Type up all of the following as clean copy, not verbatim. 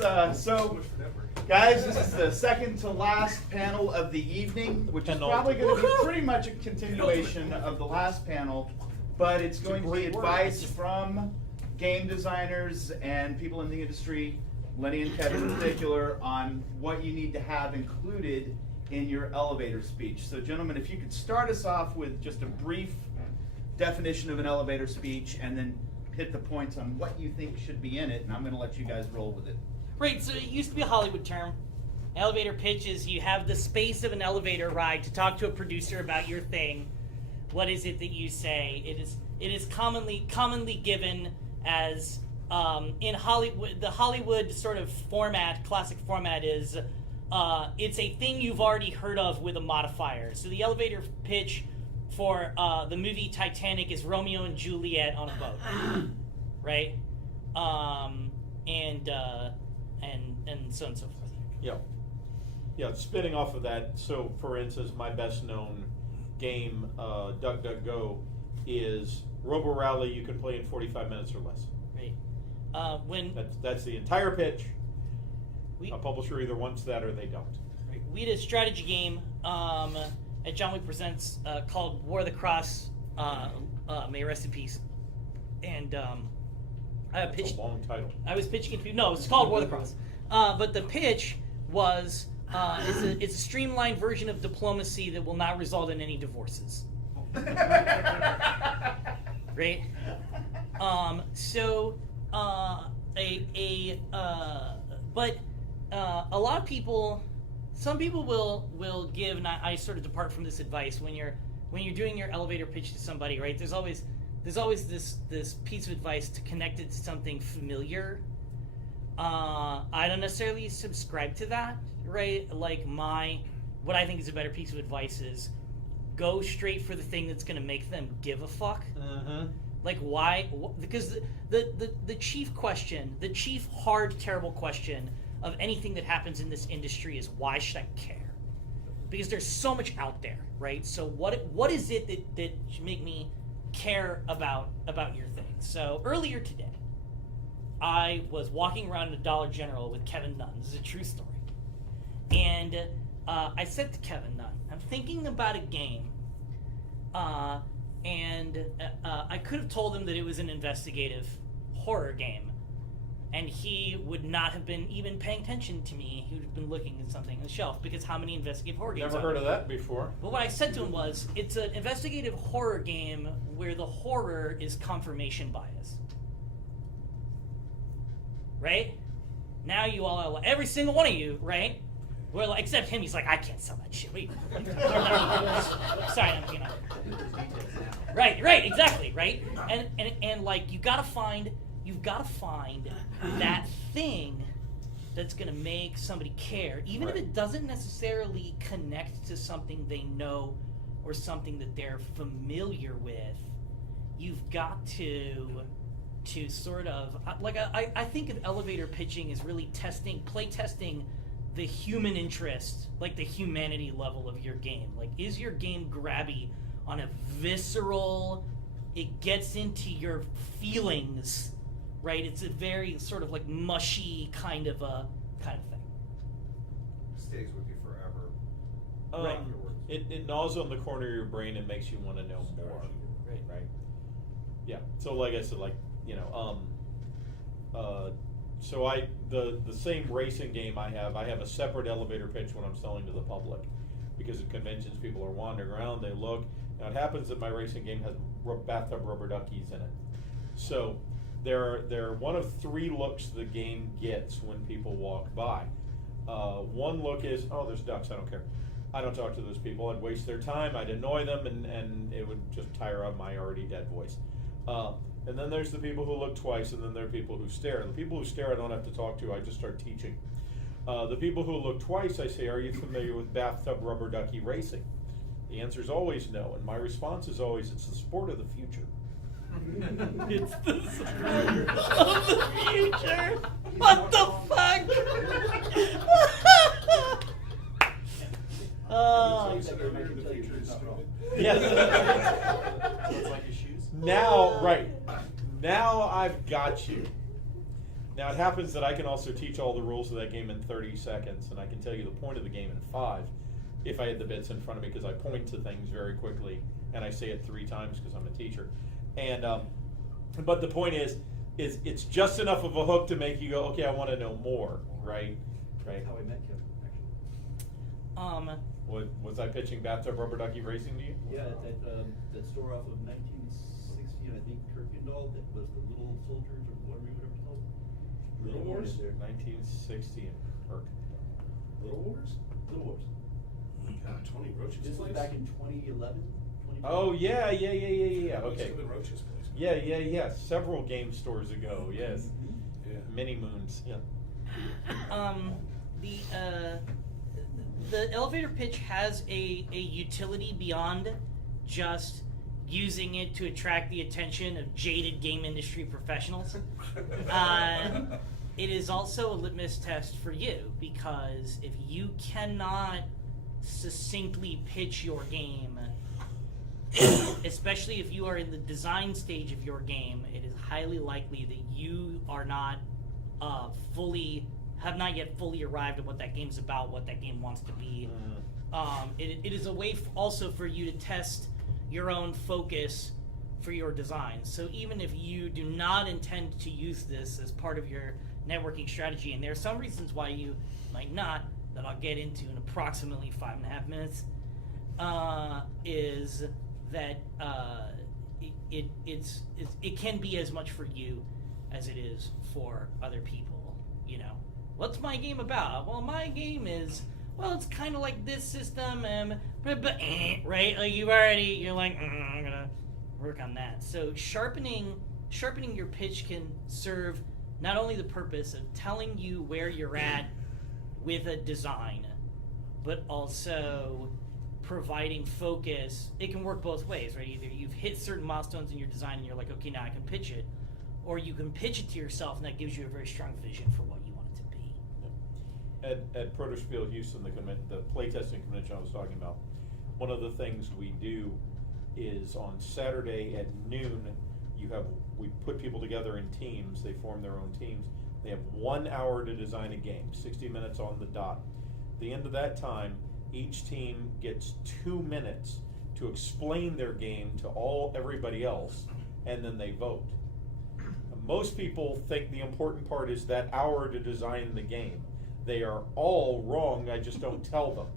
So, guys, this is the second to last panel of the evening, which is probably going to be pretty much a continuation of the last panel, but it's going to be advice from game designers and people in the industry, Lenny and Kevin in particular, on what you need to have included in your elevator speech. So, gentlemen, if you could start us off with just a brief definition of an elevator speech, and then hit the points on what you think should be in it, and I'm going to let you guys roll with it. Right, so it used to be a Hollywood term. Elevator pitch is you have the space of an elevator ride to talk to a producer about your thing. What is it that you say? It is commonly given as in Hollywood. The Hollywood sort of format, classic format is it's a thing you've already heard of with a modifier. So the elevator pitch for the movie Titanic is Romeo and Juliet on a boat, right? And so on and so forth. Yeah. Spinning off of that. So, for instance, my best known game, DuckDuckGo, is Robo Rally. You can play in 45 minutes or less. Right. That's the entire pitch. A publisher either wants that or they don't. Right. We did a strategy game at John Wick Presents called War of the Cross. May rest in peace. And I pitched. That's a long title. I was pitching it to people. No, it's called War of the Cross. But the pitch was it's a streamlined version of diplomacy that will not result in any divorces. Right? But a lot of people, some people will give, and I sort of depart from this advice when you're doing your elevator pitch to somebody, right? There's always this piece of advice to connect it to something familiar. I don't necessarily subscribe to that, right? Like what I think is a better piece of advice is go straight for the thing that's going to make them give a fuck. Uh-huh. Like why? Because the chief question, the chief hard, terrible question of anything that happens in this industry is why should I care? Because there's so much out there, right? So what is it that should make me care about your thing? So earlier today, I was walking around in a Dollar General with Kevin Nunn. This is a true story. And I said to Kevin Nunn, I'm thinking about a game, and I could have told him that it was an investigative horror game, and he would not have been even paying attention to me. He would have been looking at something on the shelf, because how many investigative horror games Never heard of that before. But what I said to him was, it's an investigative horror game where the horror is confirmation bias. Right? Now you all are like, every single one of you, right? We're like, except him, he's like, I can't sell that shit. Wait. Sorry, Right, exactly, right? And like you've gotta find that thing that's gonna make somebody care, even if it doesn't necessarily connect to something they know or something that they're familiar with. You've got to sort of like I think of elevator pitching as really play testing the human interest, like the humanity level of your game. Like, is your game grabby on a visceral, it gets into your feelings, right? It's a very sort of like mushy kind of thing. Stays with you forever. Right. It gnaws on the corner of your brain and makes you want to know more. Right. Yeah. So like I said, so the same racing game I have a separate elevator pitch when I'm selling to the public, because at conventions people are wandering around, they look. Now it happens that my racing game has bathtub rubber duckies in it, so they're one of three looks the game gets when people walk by. One look is, oh, there's ducks, I don't care. I don't talk to those people. I'd waste their time, I'd annoy them, and it would just tire out my already dead voice. And then there's the people who look twice, and then there are people who stare. The people who stare I don't have to talk to, I just start teaching. The people who look twice, I say, are you familiar with bathtub rubber ducky racing? The answer is always no, and my response is always, it's the sport of the future. It's the sport of the future? What the fuck? Yes. Now, right. Now I've got you. Now it happens that I can also teach all the rules of that game in 30 seconds, and I can tell you the point of the game in 5 if I had the bits in front of me, because I point to things very quickly and I say it 3 times because I'm a teacher. And but the point is it's just enough of a hook to make you go, okay, I want to know more, right? Right. How I met Kevin, actually. Was I pitching bathtub rubber ducky racing to you? Yeah, that store off of 1960, and I think Kirkendall, that was the Little Soldiers or whatever you would ever call it. Little Wars? There. 1960 in Kirk. Little Wars? Little Wars. God, Tony Roach's This was place? back in 2011. Oh yeah. Okay. Kevin Roach's place. Yeah. Several game stores ago. Yes. Mhm. Yeah. Mini moons. Yeah. The elevator pitch has a utility beyond just using it to attract the attention of jaded game industry professionals. It is also a litmus test for you, because if you cannot succinctly pitch your game, especially if you are in the design stage of your game, it is highly likely that you are not have not yet fully arrived at what that game's about, what that game wants to be. It is a way also for you to test your own focus for your design. So even if you do not intend to use this as part of your networking strategy, and there are some reasons why you might not, that I'll get into in approximately 5.5 minutes, is that it can be as much for you as it is for other people. You know, what's my game about? Well, my game is, well, it's kind of like this system, right? Like you're like, I'm gonna work on that. So sharpening your pitch can serve not only the purpose of telling you where you're at with a design, but also providing focus. It can work both ways, right? Either you've hit certain milestones in your design and you're like, okay, now I can pitch it, or you can pitch it to yourself and that gives you a very strong vision for what you want it to be. At Protospiel Houston, the playtesting convention I was talking about, one of the things we do is on Saturday at noon, we put people together in teams. They form their own teams. They have 1 hour to design a game, 60 minutes on the dot. At the end of that time, each team gets 2 minutes to explain their game to everybody else, and then they vote. Most people think the important part is that hour to design the game. They are all wrong, I just don't tell them.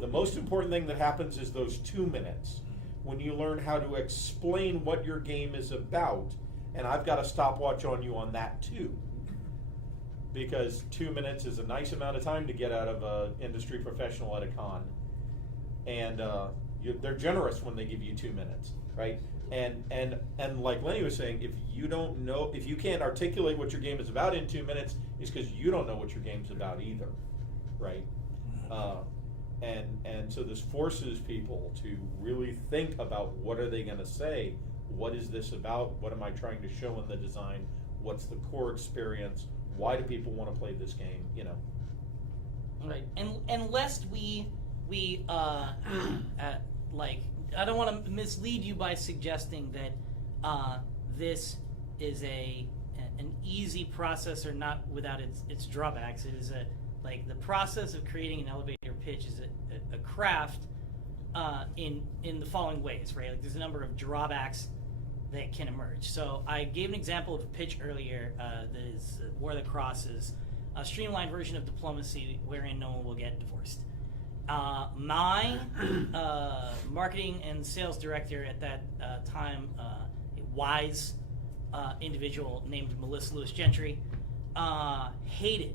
The most important thing that happens is those 2 minutes, when you learn how to explain what your game is about, and I've got a stopwatch on you on that too. Because 2 minutes is a nice amount of time to get out of an industry professional at a con. And they're generous when they give you 2 minutes, right? And like Lenny was saying, if you can't articulate what your game is about in 2 minutes, it's because you don't know what your game's about either, right? And so this forces people to really think about, what are they going to say? What is this about? What am I trying to show in the design? What's the core experience? Why do people want to play this game? You know. Right, and lest we like, I don't want to mislead you by suggesting that this is an easy process or not without its drawbacks. It is the process of creating an elevator pitch is a craft in the following ways, right? Like, there's a number of drawbacks that can emerge. So I gave an example of a pitch earlier that is War of the Cross is a streamlined version of diplomacy wherein no one will get divorced. My marketing and sales director at that time, a wise individual named Melissa Lewis Gentry, hated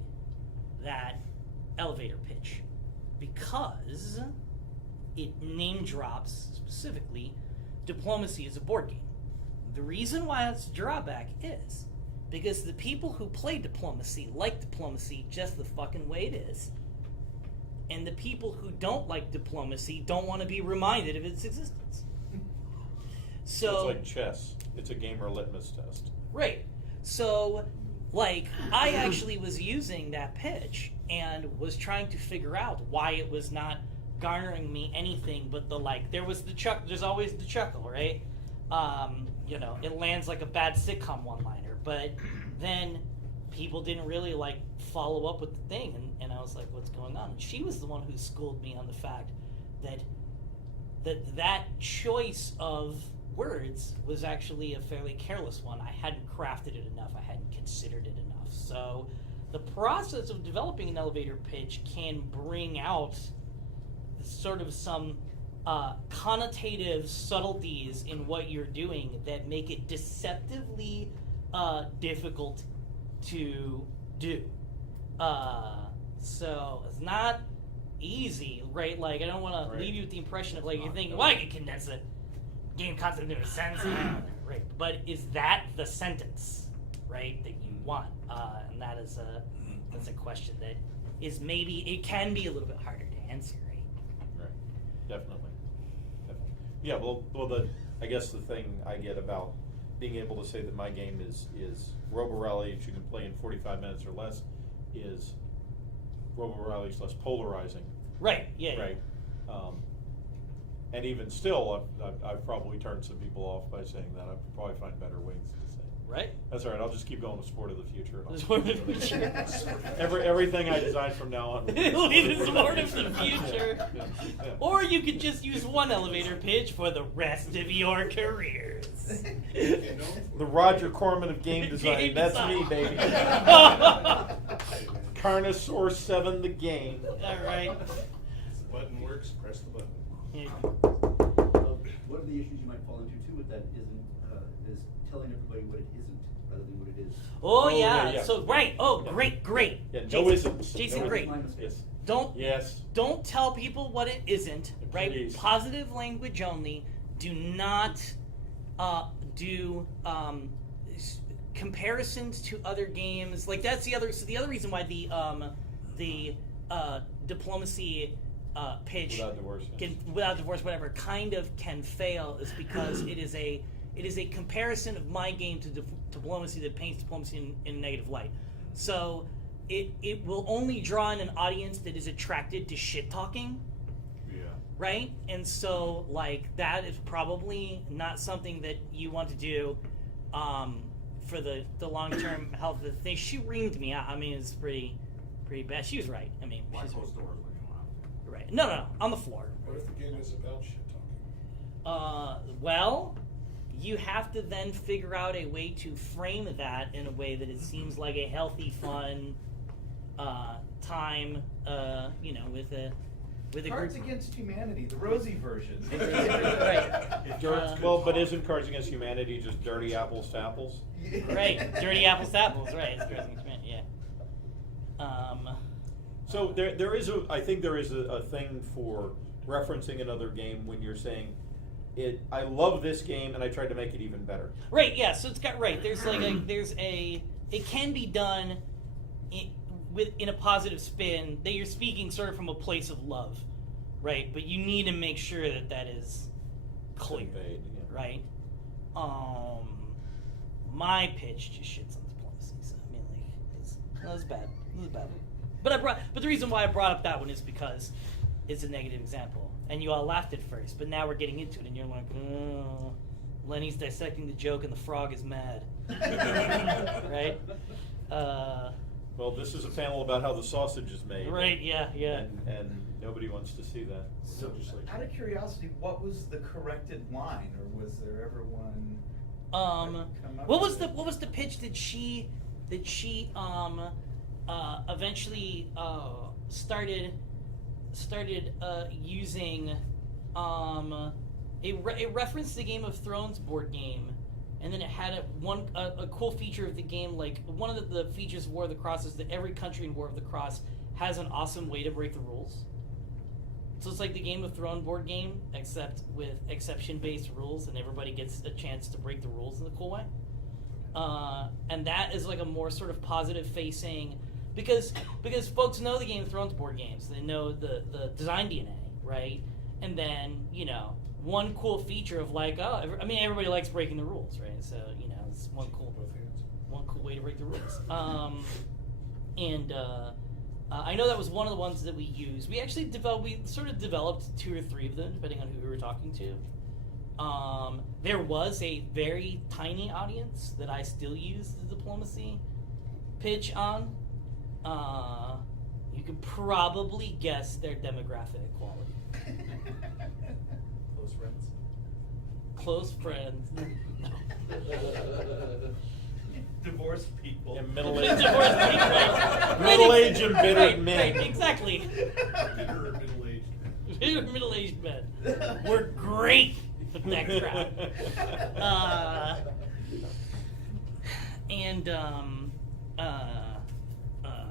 that elevator pitch because it name drops specifically diplomacy as a board game. The reason why that's a drawback is because the people who play diplomacy like diplomacy just the fucking way it is. And the people who don't like diplomacy don't want to be reminded of its existence. So it's like chess. It's a gamer litmus test. Right. So, like, I actually was using that pitch and was trying to figure out why it was not garnering me anything but the, like, there's always the chuckle, right? It lands like a bad sitcom one-liner. But then people didn't really like follow up with the thing, and I was like, what's going on? And she was the one who schooled me on the fact that choice of words was actually a fairly careless one. I hadn't crafted it enough. I hadn't considered it enough. So the process of developing an elevator pitch can bring out sort of some connotative subtleties in what you're doing that make it deceptively difficult to do. So it's not easy, right? Like, I don't want to leave you with the impression of like you're thinking, well, I can condense a game concept into a sentence, right? But is that the sentence, right, that you want? And that's a question that is maybe it can be a little bit harder to answer, right? Right. Definitely. Yeah. Well. I guess the thing I get about being able to say that my game is Robo Rally, which you can play in 45 minutes or less, is Robo Rally is less polarizing. Right. Yeah. Right. And even still, I've probably turned some people off by saying that. I probably find better ways to say it. Right. That's all right. I'll just keep going with Sport of the Future. And I'll Sport of the Future. Everything I design from now on. It'll be the Sport of the Future. Yeah. Or you could just use one elevator pitch for the rest of your careers. The Roger Corman of game design. Game That's design. me, baby. Carnosaur 7 the game. All right. The button works, press the button. Yeah. One of the issues you might fall into too with that is telling everybody what it isn't rather than what it is. Oh, Oh, yeah. yeah. So right. Oh, Yeah. great. Yeah, Jason, no isms. Jason, No great. isms. Yes. Don't Yes. tell people what it isn't. Right. Please. Positive language only. Do not do comparisons to other games. Like that's the other. So the other reason why the diplomacy pitch Without divorce. Yes. without divorce, whatever, kind of can fail is because it is a comparison of my game to diplomacy that paints diplomacy in a negative light. So it will only draw in an audience that is attracted to shit talking. Yeah. Right? And so, like, that is probably not something that you want to do for the long-term health of the thing. She reamed me out. I mean, it's pretty bad. She was right. I mean, she's Closed doors when you want. right. No, on the floor. What if the game is about shit talking? Well, you have to then figure out a way to frame that in a way that it seems like a healthy, fun time, with a Cards group. Against Humanity, the rosy version. Right. Well, but isn't Cards Against Humanity just dirty apples to apples? Right. Dirty apples to apples. Right. It's Cards Against Humanity. Yeah. So I think there is a thing for referencing another game when you're saying, I love this game and I tried to make it even better. Right. Yeah. So it's got right. There's it can be done in a positive spin that you're speaking sort of from a place of love, right? But you need to make sure that is clear, Conveyed, yeah. right? My pitch just shits on diplomacy. So I mean, like, that was bad. It was bad. But the reason why I brought up that one is because it's a negative example, and you all laughed at first. But now we're getting into it, and you're like, oh, Lenny's dissecting the joke, and the frog is mad, right? Well, this is a panel about how the sausage is made. Right, yeah. And nobody wants to see that. So, out of curiosity, what was the corrected line, or was there ever one? What was the pitch that she eventually started using? It referenced the Game of Thrones board game, and then it had a cool feature of the game. Like one of the features of War of the Cross is that every country in War of the Cross has an awesome way to break the rules. So it's like the Game of Thrones board game, except with exception-based rules, and everybody gets a chance to break the rules in a cool way. And that is like a more sort of positive-facing, because folks know the Game of Thrones board games. They know the design DNA, right? And then, one cool feature of like, everybody likes breaking the rules, right? So, it's one cool way to break the rules. I know that was one of the ones that we used. We actually developed 2 or 3 of them, depending on who we were talking to. There was a very tiny audience that I still use the diplomacy pitch on, you could probably guess their demographic equality. Close friends. Close friends. No. Divorced people. And middle-aged. Divorced people, right. Middle-aged embittered Right, men. Right, exactly. Bitter middle-aged. Middle-aged men. We're great for that crowd.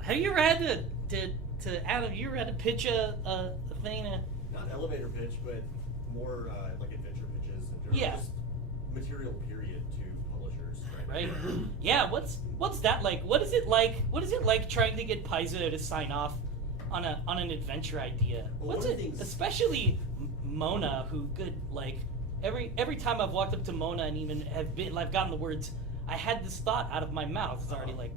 Have you ever had to Adam? You ever had to pitch a thing? Not elevator pitch, but more like adventure pitches and Yeah. just material period to publishers. Right? Yeah. What's that like? What is it like? What is it like trying to get Paizo to sign off on an adventure idea? Well, What's one of it? the things- Especially Mona, who every time I've walked up to Mona and even I've gotten the words, I had this thought out of my mouth. It's already like,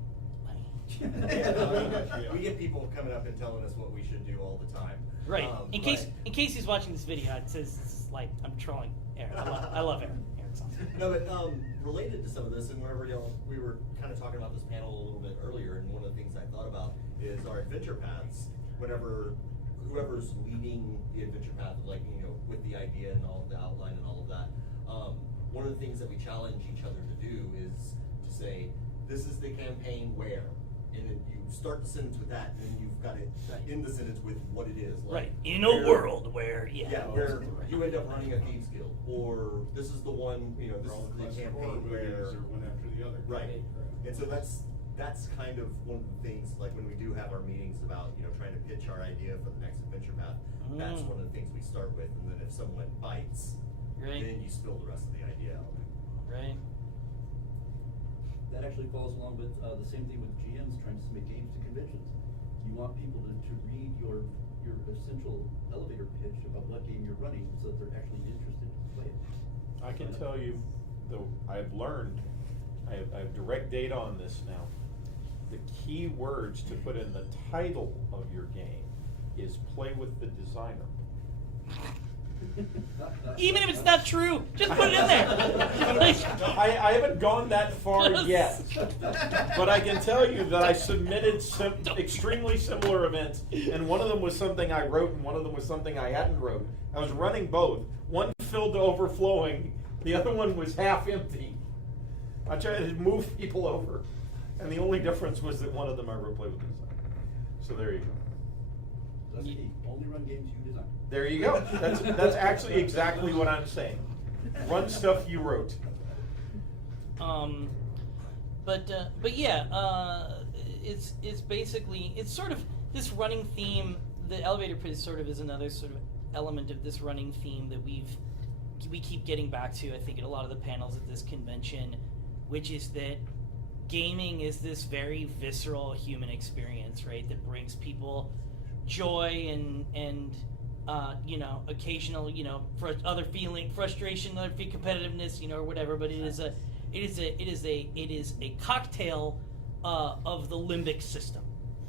We get people coming up and telling us what we should do all the time. right. In case but- he's watching this video, it says this is like I'm trolling Aaron. I love Aaron. Aaron's awesome. No, but related to some of this, and whenever we were kind of talking about this panel a little bit earlier, and one of the things I thought about is our adventure paths. Whenever whoever's leading the adventure path, like with the idea and all of the outline and all of that, one of the things that we challenge each other to do is to say, this is the campaign where, and then you start the sentence with that, and then you've got to end the sentence with what it is. Like, Right. In a world where where you end up running a thieves guild, or this is the one, this All is across the the horror campaign movies where, or one after the other. right. And so that's kind of one of the things, like when we do have our meetings about, trying to pitch our idea for the next adventure path, that's one of the things we start with, and then if someone bites, Right. then you spill the rest of the idea out. Right. That actually falls along with the same thing with GMs trying to submit games to conventions. You want people to read your essential elevator pitch about what game you're running so that they're actually interested to play it. I can tell you, though, I've learned, I have direct data on this now. The key words to put in the title of your game is play with the designer. Even if it's not true, just put it in there. I haven't gone that far yet, but I can tell you that I submitted extremely similar events, and one of them was something I wrote, and one of them was something I hadn't wrote. I was running both. One filled to overflowing, the other one was half empty. I tried to move people over, and the only difference was that one of them I wrote play with the designer. So there you go. That's the key. Only run games you design. There you go. That's actually exactly what I'm saying. Run stuff you wrote. But yeah, it's basically it's sort of this running theme. The elevator pitch sort of is another sort of element of this running theme that we keep getting back to. I think at a lot of the panels at this convention, which is that gaming is this very visceral human experience, right? That brings people joy and occasional, other feeling, frustration, other competitiveness, or whatever. But it is a cocktail of the limbic system,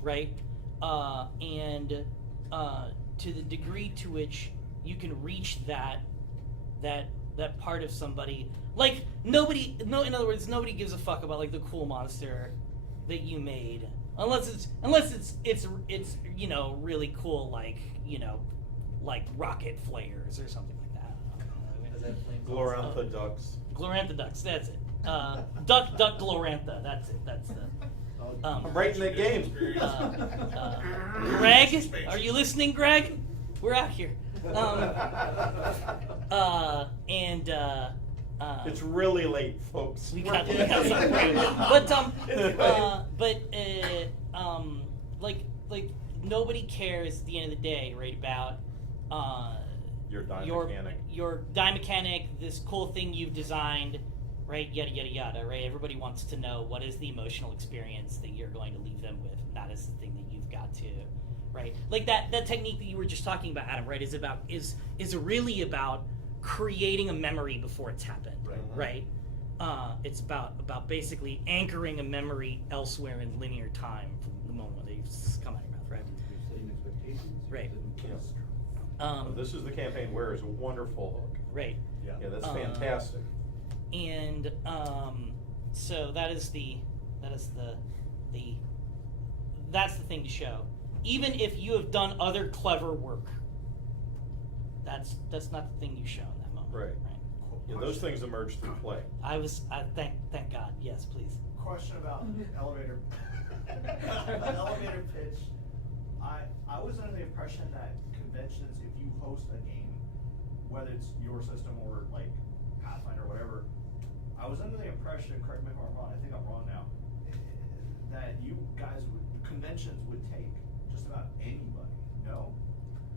right? And to the degree to which you can reach that part of somebody, like in other words, nobody gives a fuck about like the cool monster that you made, unless it's really cool, like rocket flares or something like that. Does that flame Glorantha ducks. Glorantha ducks, that's it. Duck Glorantha, that's it. That's the. I'm writing the game. Greg, are you listening, Greg? We're out here. It's really late, folks. We got something right. But like nobody cares at the end of the day, right? About Your die mechanic. your die mechanic, this cool thing you've designed, right? Yada yada yada, right? Everybody wants to know what is the emotional experience that you're going to leave them with. That is the thing that you've got to, right? Like that technique that you were just talking about, Adam, right? Is really about creating a memory before it's happened, right? It's about basically anchoring a memory elsewhere in linear time from the moment they come out of your mouth, right? You're setting expectations. you're Right. setting trust. This is the campaign where is a wonderful hook. Right. Yeah, that's fantastic. And so that is the That's the thing to show. Even if you have done other clever work, that's not the thing you show in that moment. Right. Yeah, those things emerge through play. Thank God. Yes, please. Question about elevator elevator pitch. I was under the impression that conventions, if you host a game, whether it's your system or like Pathfinder or whatever, I was under the impression, correct me if I'm wrong, I think I'm wrong now, that you guys conventions would take just about anybody. No?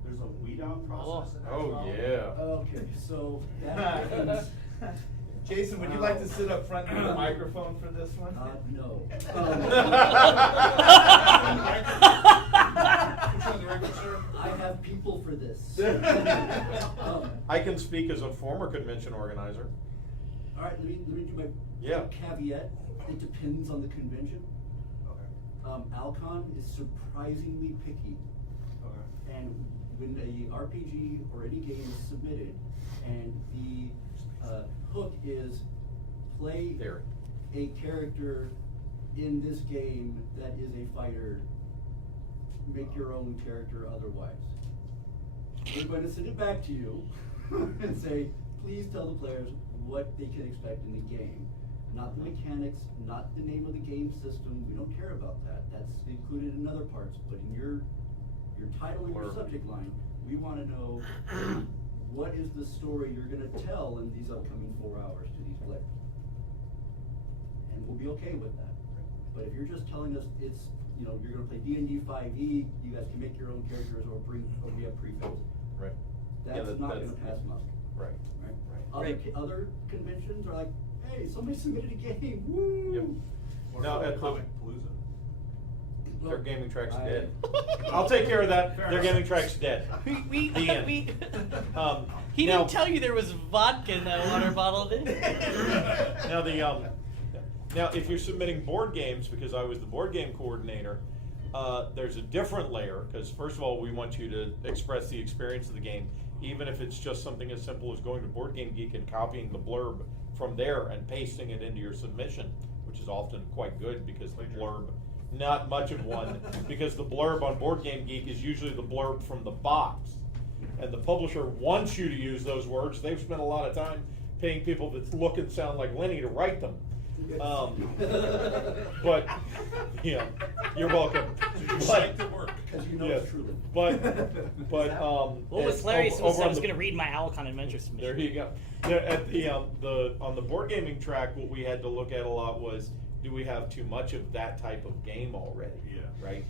There's a weed out process in that as Oh, well? yeah. Okay, so that means, Jason, would you like to sit up front with the microphone for this one? no. I have people for this. I can speak as a former convention organizer. All right, let me do my Yeah. caveat. It depends on the convention. Okay. Alcon is surprisingly picky. Okay. And when a RPG or any game is submitted, and the hook is play There. a character in this game that is a fighter, make your own character otherwise. We're going to send it back to you and say, please tell the players what they can expect in the game. Not the mechanics, not the name of the game system, we don't care about that. That's included in other parts, but in your title and your Blurb. subject line, we want to know what is the story you're going to tell in these upcoming 4 hours to these players. And we'll be okay with that. But if you're just telling us it's, you're going to play D&D 5e, you guys can make your own characters or we have pre-fills. Right. That's not going to pass muster. Right. Right. Other conventions are like, hey, somebody submitted a game, woo! Yep. Or Now, for at the- Comic Palooza. Their gaming track's I- dead. I'll take care of that. Fair Their enough. gaming track's dead. We The end. he now- didn't tell you there was vodka in that water bottle, did he? Now if you're submitting board games, because I was the board game coordinator, there's a different layer, because first of all, we want you to express the experience of the game, even if it's just something as simple as going to Board Game Geek and copying the blurb from there and pasting it into your submission, which is often quite good because the blurb, not much of one, because the blurb on Board Game Geek is usually the blurb from the box. And the publisher wants you to use those words. They've spent a lot of time paying people that look and sound like Lenny to write them. But, yeah, you're welcome. Just like the work. Because you know Yes. it's truly. What was hilarious was over I on was the- going to read my Alcon Adventure submission. There you go. At the on the board gaming track, what we had to look at a lot was, do we have too much of that type of game already? Yeah. Right.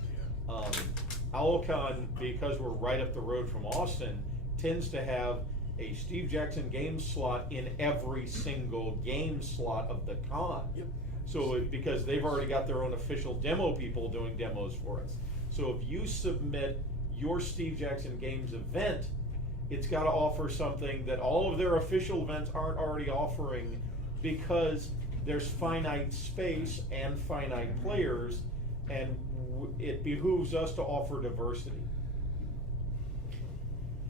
Alcon, because we're right up the road from Austin, tends to have a Steve Jackson game slot in every single game slot of the con. Yep. So because they've already got their own official demo people doing demos for us. So if you submit your Steve Jackson Games event, it's got to offer something that all of their official events aren't already offering, because there's finite space and finite players, and it behooves us to offer diversity.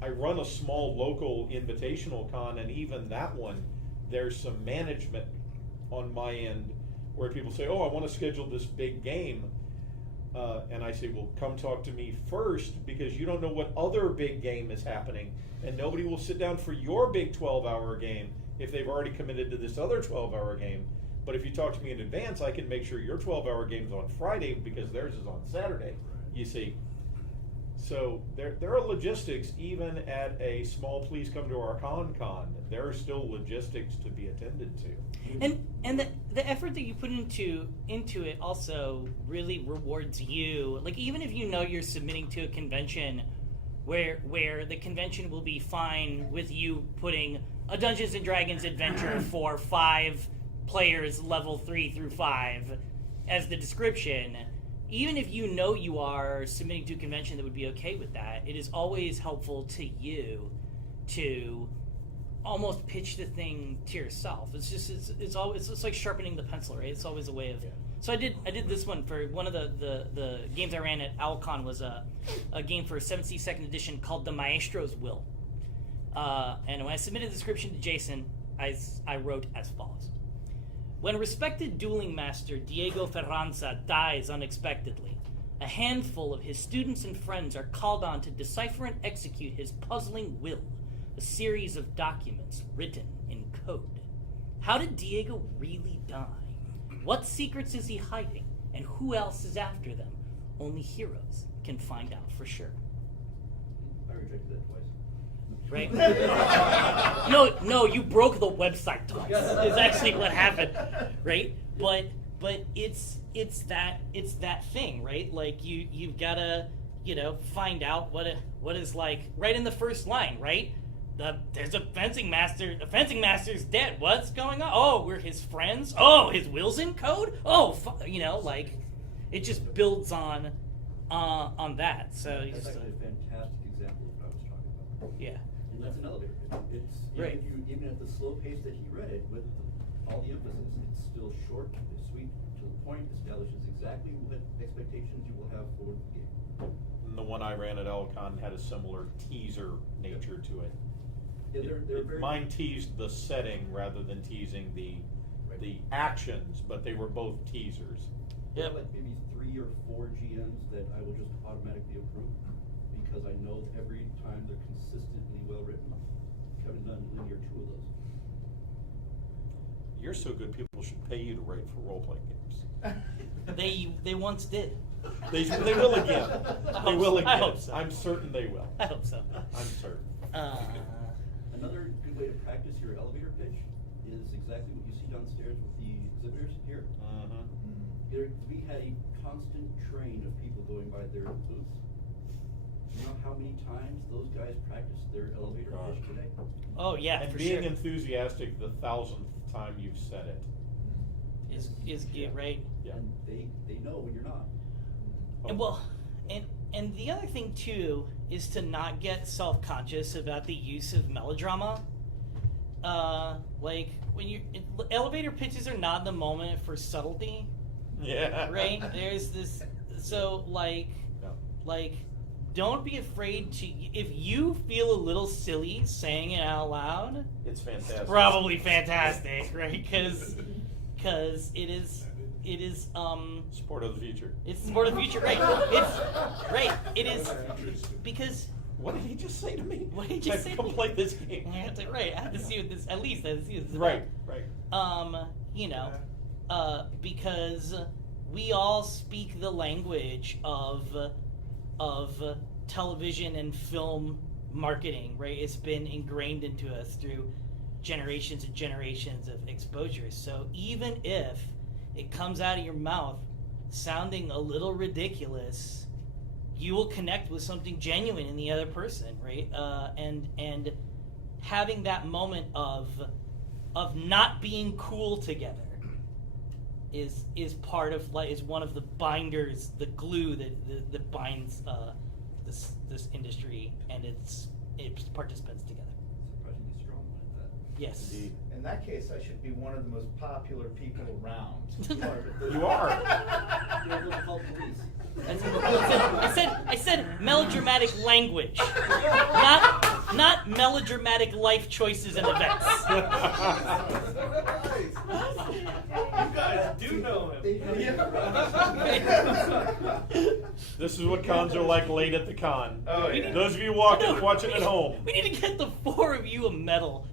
I run a small local invitational con, and even that one, there's some management on my end where people say, oh, I want to schedule this big game. And I say, well, come talk to me first, because you don't know what other big game is happening, and nobody will sit down for your big 12-hour game if they've already committed to this other 12-hour game. But if you talk to me in advance, I can make sure your 12-hour game's on Friday because theirs is on Saturday, you see. So there are logistics even at a small please come to our con. There are still logistics to be attended to. And the effort that you put into it also really rewards you. Like, even if you know you're submitting to a convention where the convention will be fine with you putting a Dungeons and Dragons adventure for 5 players level 3 through 5 as the description, even if you know you are submitting to a convention that would be okay with that, it is always helpful to you to almost pitch the thing to yourself. It's just like sharpening the pencil, right? It's always a way of. Yeah. So I did this one for one of the games I ran at Alcon was a game for 7th second edition called The Maestro's Will. And when I submitted the description to Jason, I wrote as follows: When respected dueling master Diego Ferranza dies unexpectedly, a handful of his students and friends are called on to decipher and execute his puzzling will, a series of documents written in code. How did Diego really die? What secrets is he hiding? And who else is after them? Only heroes can find out for sure. I rejected that twice. Right? No, you broke the website twice. Is actually what happened, right? But it's that thing, right? Like you've gotta find out what is like right in the first line, right? There's a fencing master. The fencing master's dead. What's going on? Oh, we're his friends. Oh, his will's in code. Oh, like it just builds on that. So you That's just, actually a fantastic example of what I was talking about. yeah. And that's an elevator pitch. It's Right. even at the slow pace that he read it with all the emphasis, it's still short, it's sweet, to the point, establishes exactly what expectations you will have for the game. And the one I ran at Elcon had a similar teaser nature to it. Yeah, they're very. Mine teased the setting rather than teasing the actions, but they were both teasers. Yeah, Yep. like maybe 3 or 4 GMs that I will just automatically approve because I know every time they're consistently well written. Kevin's done linear 2 of those. You're so good, people should pay you to write for role-playing games. They once did. They will again. They will again. I hope so. I'm certain they will. I hope so. I'm certain. Another good way to practice your elevator pitch is exactly what you see downstairs with the exhibitors here. We had a constant train of people going by their booths. You know how many times those guys practiced their elevator gosh. pitch today? Oh yeah, And for being sure. enthusiastic the 1000th time you've said it. Is good, right? Yeah. And they know when you're not. And well, and the other thing too is to not get self-conscious about the use of melodrama. Like when elevator pitches are not the moment for subtlety, Yeah. right? There's this, so like don't be afraid to, if you feel a little silly saying it out loud, It's fantastic. it's probably fantastic, right? Because it is Sport of the future. it's sport of the future, right? It's right. It is because What did he just say to me? What did he just I've say? come play this game. I have to, right. I have to see what this. At least I have to see what this is Right, about. right. Because we all speak the language of television and film marketing, right? It's been ingrained into us through generations and generations of exposure. So even if it comes out of your mouth sounding a little ridiculous, you will connect with something genuine in the other person, right? And having that moment of not being cool together is part of, like, is one of the binders, the glue that binds this industry and its participants together. Surprisingly strong one at that. Yes. Indeed. In that case, I should be one of the most popular people around. You are. You're a little called police. I said melodramatic language, not melodramatic life choices and events. You guys do know him. This is what cons are like late at the con. Oh, yeah. Those of you watching at home. We need to get the 4 of you a medal.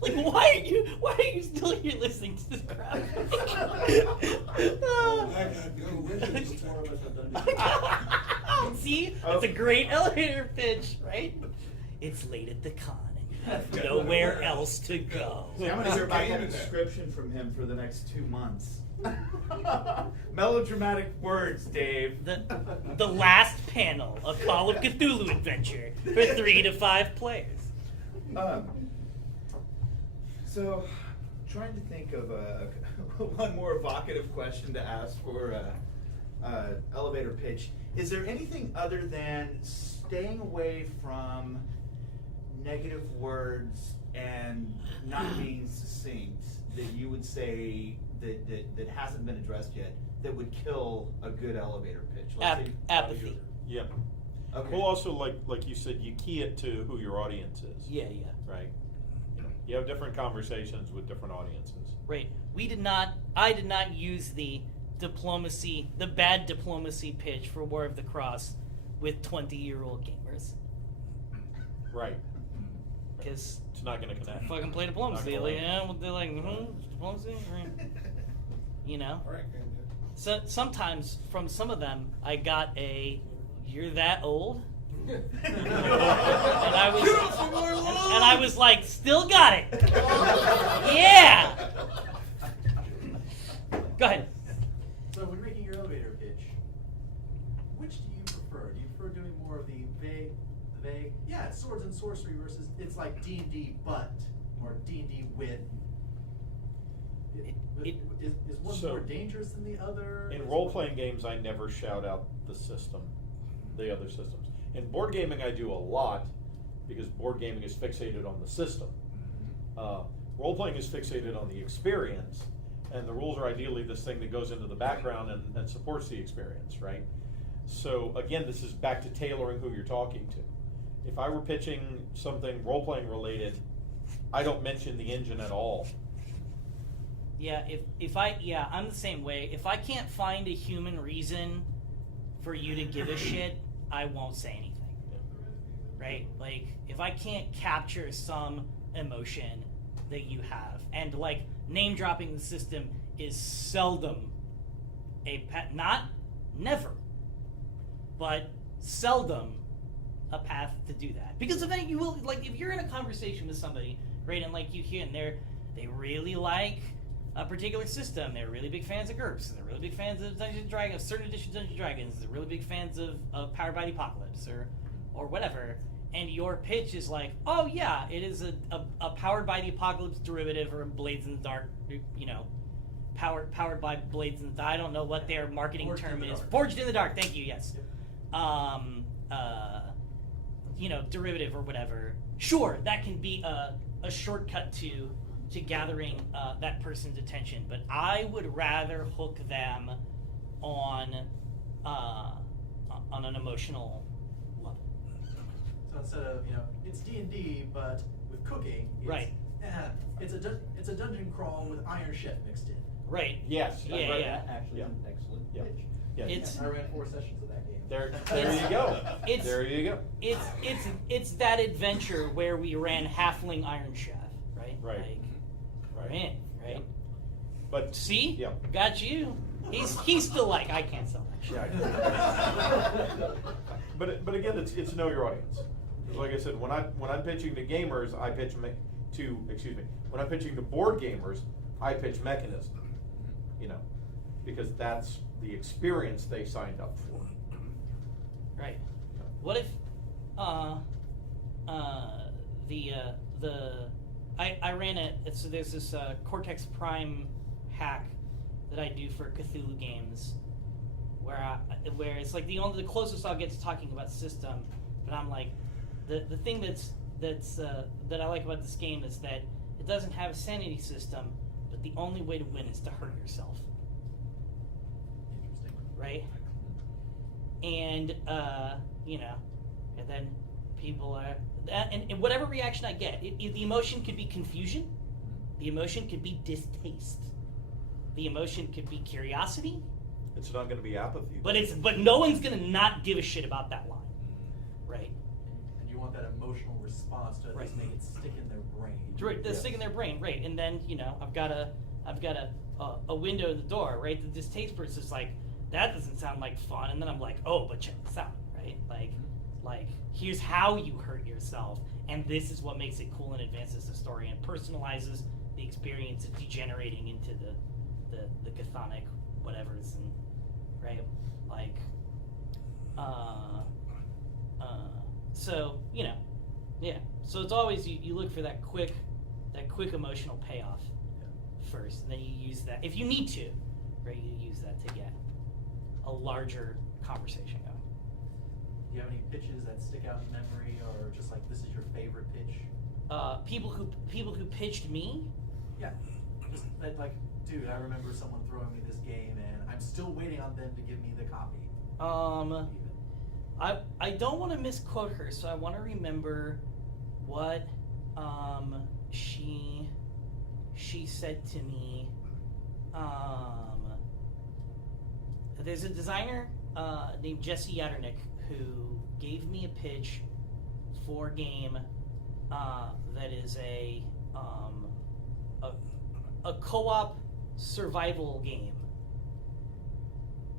Like why are you still here listening to this crap? See, it's a great elevator pitch, right? It's late at the con and you have nowhere else to go. See, I'm gonna hear about that description from him for the next 2 months. Melodramatic words, Dave. The last panel of Call of Cthulhu Adventure for 3 to 5 players. So, trying to think of one more evocative question to ask for elevator pitch. Is there anything other than staying away from negative words and not being succinct that you would say that hasn't been addressed yet that would kill a good elevator pitch? Let's say- Apathy. Yeah. Okay. Well, also, like you said, you key it to who your audience is. Yeah. Right. You have different conversations with different audiences. Right. I did not use the bad diplomacy pitch for War of the Cross with 20-year-old gamers. Right. Because It's not going to connect. fucking play diplomacy. Not Like, gonna yeah, well, they're like, diplomacy? Right. You know? All right, So sometimes from some of them, I got a, "You're that old?" and I was like, "Still got it." Yeah. Go ahead. So when making your elevator pitch, which do you prefer? Do you prefer doing more of the vague, yeah, it's swords and sorcery versus it's like D&D but, or D&D with? Is one So, more dangerous than the other? In role-playing games, I never shout out the system, the other systems. In board gaming, I do a lot because board gaming is fixated on the system. Role-playing is fixated on the experience, and the rules are ideally this thing that goes into the background and supports the experience, right? So again, this is back to tailoring who you're talking to. If I were pitching something role-playing related, I don't mention the engine at all. Yeah, I'm the same way. If I can't find a human reason for you to give a shit, I won't say anything. Right? Like, if I can't capture some emotion that you have, and like name dropping the system is seldom not never, but seldom a path to do that. Because eventually you will, like, if you're in a conversation with somebody, right, and like you hear, and they really like a particular system. They're really big fans of GURPS. They're really big fans of Dungeons and Dragons, certain editions of Dungeons and Dragons. They're really big fans of Powered by the Apocalypse or whatever. And your pitch is like, oh yeah, it is a Powered by the Apocalypse derivative or Blades in the Dark, you know, powered by Blades in the Dark. I don't know what their marketing Forged term in the is. Dark. Forged in the Dark. Thank you. Yes. You know, derivative or whatever. Sure, that can be a shortcut to gathering that person's attention, but I would rather hook them on an emotional level. So instead of, it's D&D but with cooking, it's, Right. It's a dungeon crawl with Iron Chef mixed in. Right. Yes. Yeah, right. yeah. Actually, Yeah. an excellent Yeah. pitch. Yeah. It's I ran 4 sessions of that game. There It's- you go. it's- There you go. It's that adventure where we ran Halfling Iron Chef, right? Right. Like, Right. we're in, right? But See? yeah. Got you. He's still like, I can't sell that shit. But again, it's know your audience. 'Cause like I said, when I'm pitching to gamers, I pitch when I'm pitching to board gamers, I pitch mechanism. Because that's the experience they signed up for. Right. What if I ran so there's this Cortex Prime hack that I do for Cthulhu games where it's like the closest I'll get to talking about system, but I'm like the thing that I like about this game is that it doesn't have a sanity system, but the only way to win is to hurt yourself. Interesting. Right? And and then people are and whatever reaction I get, the emotion could be confusion, the emotion could be distaste, the emotion could be curiosity, It's not going to be apathy. but no one's gonna not give a shit about that line, right? And you want that emotional response to at least Right. make it stick in their brain. Right, the stick in their brain, right? And then I've got a window in the door, right? The distaste person is like, that doesn't sound like fun, and then I'm like, oh, but check this out, right? Like here's how you hurt yourself, and this is what makes it cool and advances the story and personalizes the experience of degenerating into the chthonic whatever's, and right, like, so yeah. So it's always you look for that quick emotional payoff first, and then you use that if you need to, right? You use that to get a larger conversation going. Do you have any pitches that stick out in memory, or just like this is your favorite pitch? People who pitched me. Yeah, just that, like, dude, I remember someone throwing me this game, and I'm still waiting on them to give me the copy. Even. I don't want to misquote her, so I want to remember what she said to me, there's a designer named Jesse Yatternick who gave me a pitch for a game that is a co-op survival game.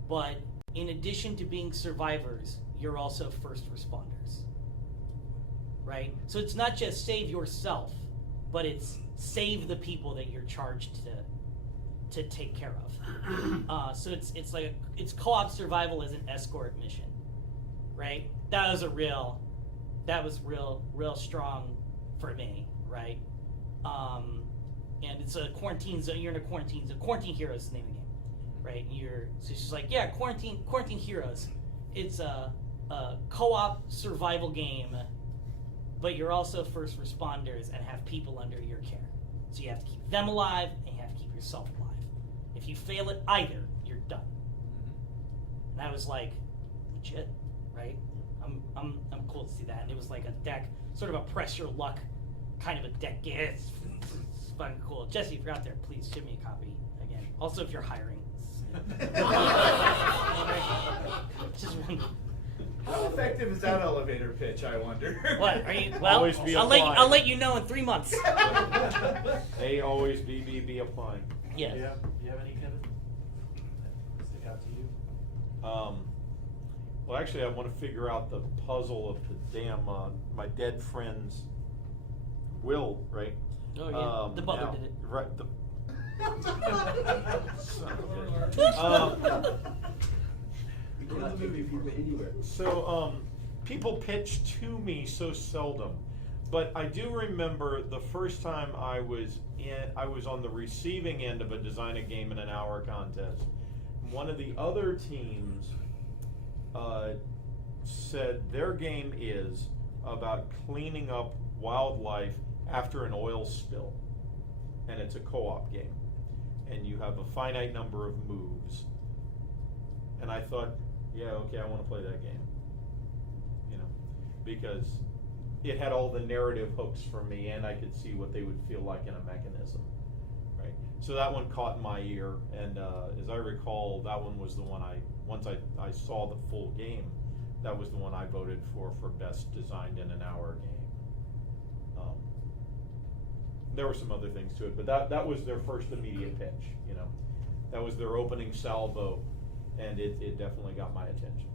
But in addition to being survivors, you're also first responders. Right? So it's not just save yourself, but it's save the people that you're charged to take care of. So it's like it's co-op survival as an escort mission. Right? That was real strong for me, right? And it's a quarantine zone. You're in a quarantine zone. Quarantine Heroes is the name of the game, right? So she's like, yeah, Quarantine Heroes. It's a co-op survival game, but you're also first responders and have people under your care. So you have to keep them alive and you have to keep yourself alive. If you fail at either, you're done. And I was like, legit, right? I'm cool to see that. And it was like a deck, sort of a press your luck kind of a deck. Yeah, it's fucking cool. Jesse, if you're out there, please ship me a copy again. Also, if you're hiring. Just one. How effective is that elevator pitch, I wonder? What are you? Well, Always be I'll applying. let you know in 3 months. They always be applying. Yes. Do you have any, Kevin? That stick out to you? Well, actually, I want to figure out the puzzle of the damn my dead friend's will, right? Oh yeah, the butler now- did it. Right. Son of a bitch. You cannot take people anywhere. So, people pitch to me so seldom, but I do remember the first time I was on the receiving end of a design a game in an hour contest. One of the other teams said their game is about cleaning up wildlife after an oil spill, and it's a co-op game, and you have a finite number of moves. And I thought, yeah, okay, I want to play that game, because it had all the narrative hooks for me, and I could see what they would feel like in a mechanism, right? So that one caught my ear, and as I recall, that one was the one once I saw the full game, that was the one I voted for best designed in an hour game. There were some other things to it, but that was their first immediate pitch, That was their opening salvo, and it definitely got my attention.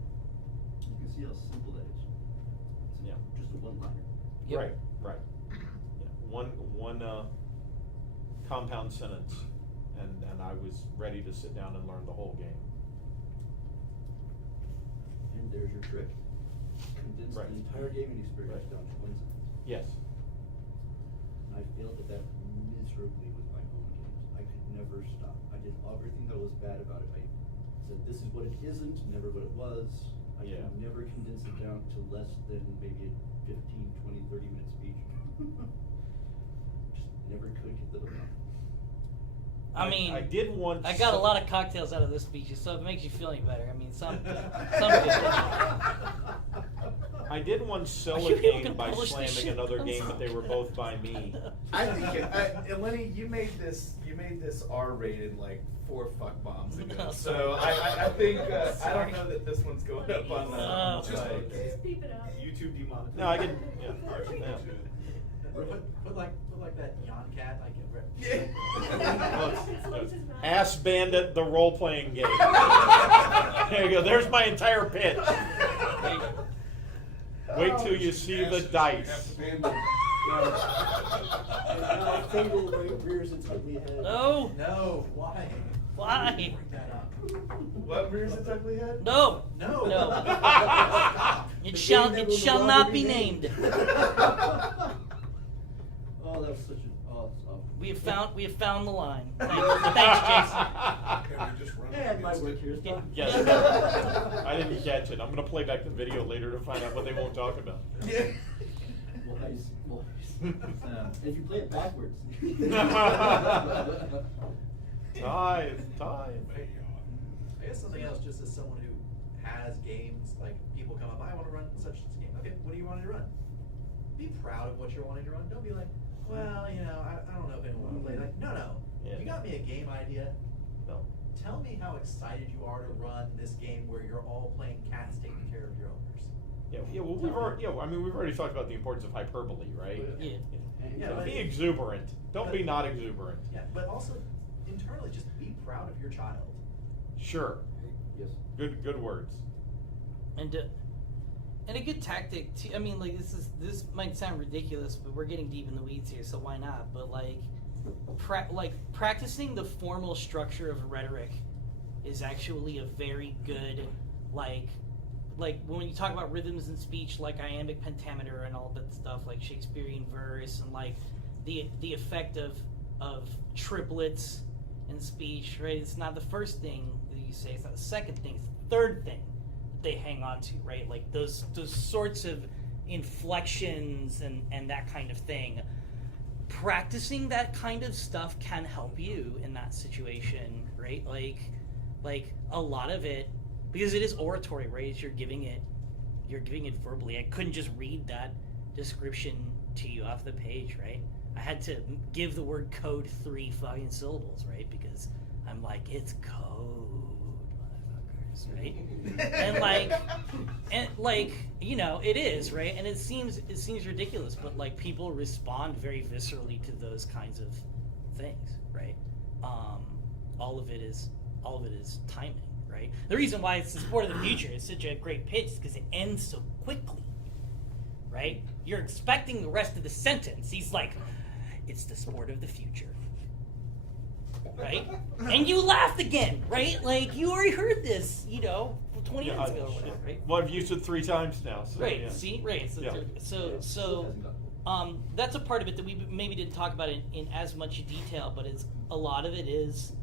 You can see how simple that is. It's Yeah. just a one-liner. Yep. Right. Yeah. One compound sentence, and I was ready to sit down and learn the whole game. And there's your trick. Condense Right. the entire gaming experience Right. down to 1 sentence. Yes. I failed at that miserably with my own games. I could never stop. I did everything that was bad about it. I said, this is what it isn't, never what it was. I Yeah. could never condense it down to less than maybe a 15, 20, 30-minute speech. Just never could get that enough. I mean, I did once. I got a lot of cocktails out of this speech, so if it makes you feel any better. I mean, some good. I did once sell Are a you even game gonna by publish this slamming shit? another I'm game, but they were sorry. both by me. I think, Lenny, you made this R-rated like 4 fuck bombs ago. No, So sorry. I think I Sorry. don't know that this one's going up on the Oh, site. Just beep it out. YouTube demonetization. No, I can. Yeah. Yeah. Put like that yawn cat, like Ass Bandit, the role-playing game. There you go. There's my entire pitch. Wait till you see the dice. And now Fable rears its ugly head. No, No, why? Why? Bring that up. What rears its ugly head? no, No. no. It The shall game that it will shall no not longer be be named. named. Oh, that was such an awesome. We have found the line. Thanks, Jason. Can we just run And my against work it? here is done. Yes. I didn't catch it. I'm going to play back the video later to find out what they won't talk about. Wise. If you play it backwards. Time. I guess something else, just as someone who has games, like people come up, I want to run such a game. Okay, what do you want to run? Be proud of what you're wanting to run. Don't be like, well, you know, I don't know if anyone will play. Like, no. Yeah. You got me a game idea. No. Tell me how excited you are to run this game where you're all playing cats taking care of your owners. Yeah. Well, we've already talked about the importance of hyperbole, right? Yeah. Yeah, So but- be exuberant. Don't be not exuberant. Yeah, but also internally, just be proud of your child. Sure. Yes. Good words. And a good tactic too. I mean, like this might sound ridiculous, but we're getting deep in the weeds here, so why not? But like practicing the formal structure of rhetoric is actually a very good like when you talk about rhythms in speech, like iambic pentameter and all that stuff, like Shakespearean verse, and like the effect of triplets in speech, right? It's not the first thing that you say, it's not the second thing, it's the third thing that they hang on to, right? Like those sorts of inflections and that kind of thing. Practicing that kind of stuff can help you in that situation, right? Like a lot of it, because it is oratory, right? You're giving it verbally. I couldn't just read that description to you off the page, right? I had to give the word code 3 fucking syllables, right? Because I'm like, it's code, motherfuckers, right? and like, you know, it is, right? And it seems ridiculous, but like people respond very viscerally to those kinds of things, right? All of it is timing, right? The reason why it's the sport of the future is such a great pitch is because it ends so quickly, right? You're expecting the rest of the sentence. He's like, it's the sport of the future, right? And you laughed again, right? Like you already heard this, you know, 20 minutes ago or whatever, right? Well, I've used it 3 times now. So, Right. yeah. See, right. So, Yeah. so that's a part of it that we maybe didn't talk about in as much detail, but it's a lot of it is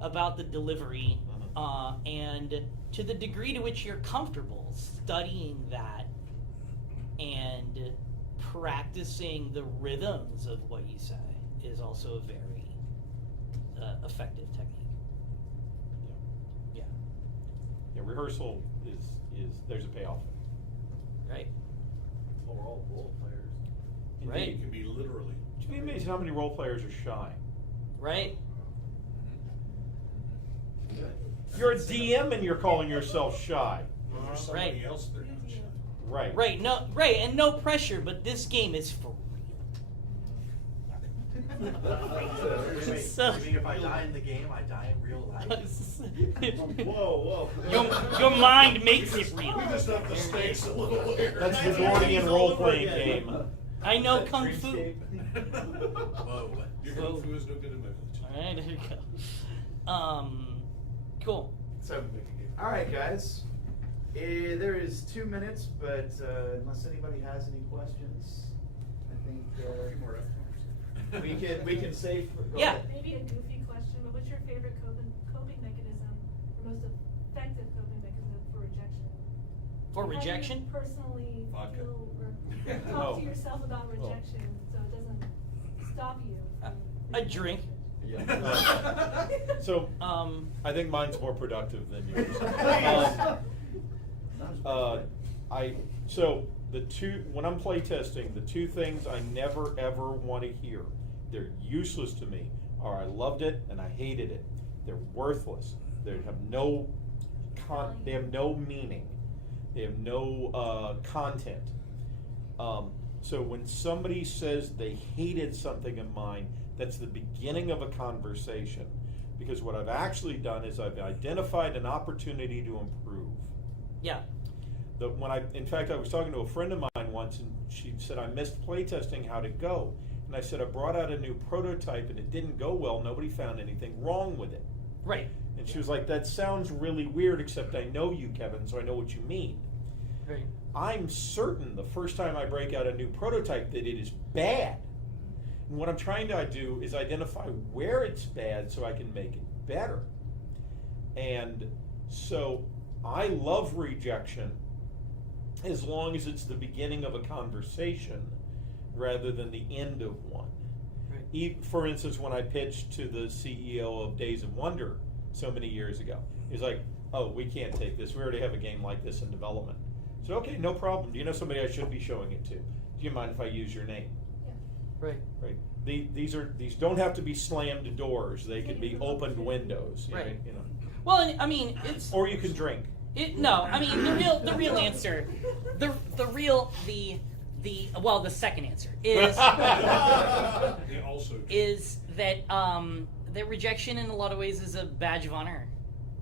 about the delivery, and to the degree to which you're comfortable studying that and practicing the rhythms of what you say is also a very effective technique. Yeah. Yeah, rehearsal is there's a payoff. Right. Well, we're all role players. Right. It can be literally. You'd be amazed how many role players are shy. Right. You're a DM and you're calling yourself shy. Well, there's somebody Right. else there. Right. Right. No. Right. And no pressure. But this game is for real. So- You mean if I die in the game, I die in real life? Whoa. Your mind makes it real. We just up the stakes a little here. That's the Gordian role-playing game. I know kung fu. Whoa. Your kung fu is no good in my village. All right, there you go. Cool. So, all right, guys. There is 2 minutes, but unless anybody has any questions, I think we can save. Go Yeah. ahead. Maybe a goofy question, but what's your favorite coping mechanism, or most effective coping mechanism for rejection? For How do you rejection? personally Vodka. feel or Oh. talk to yourself about rejection, so it doesn't stop you. A drink. So I think mine's more productive than yours. When I'm play testing, the 2 things I never ever want to hear, they're useless to me, are I loved it and I hated it. They're worthless. They have no meaning. They have no content. So when somebody says they hated something of mine, that's the beginning of a conversation. Because what I've actually done is I've identified an opportunity to improve. Yeah. In fact, I was talking to a friend of mine once, and she said, I missed playtesting, how'd it go? And I said, I brought out a new prototype, and it didn't go well. Nobody found anything wrong with it. Right. And she was like, that sounds really weird, except I know you, Kevin, so I know what you mean. Right. I'm certain the first time I break out a new prototype that it is bad. And what I'm trying to do is identify where it's bad so I can make it better. And so I love rejection as long as it's the beginning of a conversation rather than the end of one. Right. For instance, when I pitched to the CEO of Days of Wonder so many years ago, he's like, oh, we can't take this. We already have a game like this in development. So, okay, no problem. Do you know somebody I should be showing it to? Do you mind if I use your name? Yeah. Right. Right. These don't have to be slammed doors. They can be opened windows. Right. You know. Well, and, I mean, it's. Or you can drink. No, I mean the real answer, the second answer is They also. is that that rejection in a lot of ways is a badge of honor,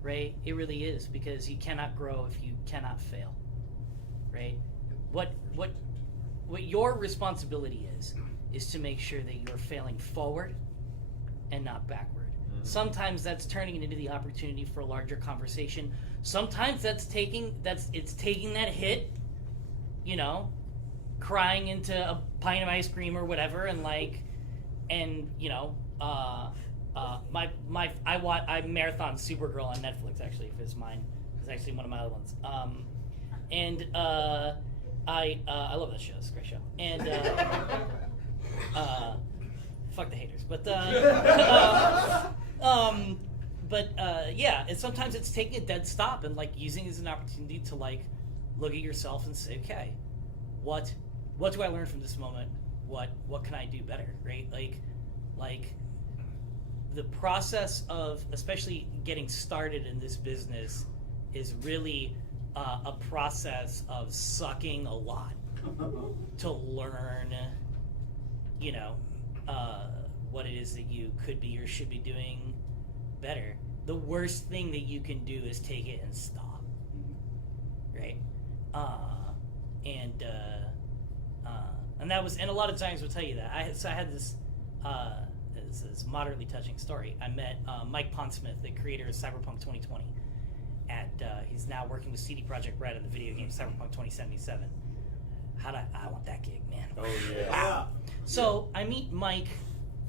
right? It really is, because you cannot grow if you cannot fail, right? What your responsibility is to make sure that you're failing forward and not backward. Sometimes that's turning it into the opportunity for a larger conversation. Sometimes it's taking that hit, you know, crying into a pint of ice cream or whatever, and you know, I marathon Supergirl on Netflix, actually. If it's mine, it's actually one of my other ones. I love that show. It's a great show. And fuck the haters, but yeah. And sometimes it's taking a dead stop and using it as an opportunity to look at yourself and say, okay, what do I learn from this moment? What can I do better? Right? Like the process of especially getting started in this business is really a process of sucking a lot to learn, you know, what it is that you could be or should be doing better. The worst thing that you can do is take it and stop, right? And that was, and a lot of designers will tell you that. I had this moderately touching story. I met Mike Pondsmith, the creator of Cyberpunk 2020. He's now working with CD Projekt Red on the video game Cyberpunk 2077. I want that gig, man. Oh yeah. Wow. So I meet Mike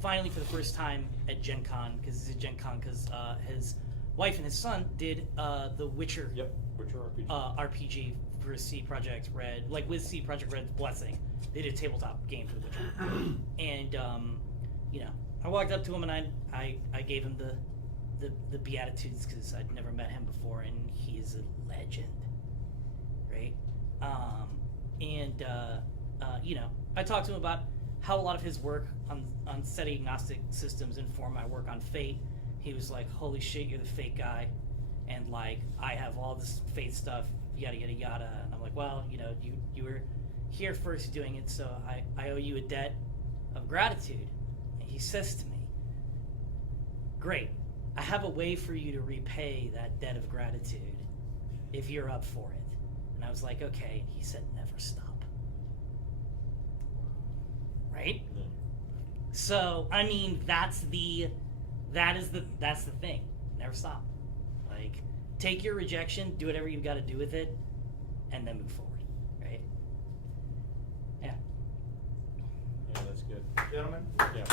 finally for the first time at Gen Con, because he's at Gen Con because his wife and his son did the Witcher. Yep. Witcher RPG. RPG for CD Projekt Red, with CD Projekt Red's blessing. They did a tabletop game for the Witcher. And you know, I walked up to him and I gave him the Beatitudes, because I'd never met him before, and he is a legend, right? You know, I talked to him about how a lot of his work on set agnostic systems informed my work on Fate. He was like, holy shit, you're the Fate guy, and I have all this Fate stuff, yada yada yada. And I'm like, well, you know, you were here first doing it, so I owe you a debt of gratitude. And he says to me, great, I have a way for you to repay that debt of gratitude if you're up for it. And I was like, okay. And he said, never stop. Right? Yeah. So, I mean, that's the thing. Never stop. Take your rejection, do whatever you've got to do with it, and then move forward. Right? Yeah. Yeah, that's good. Gentlemen, Yeah.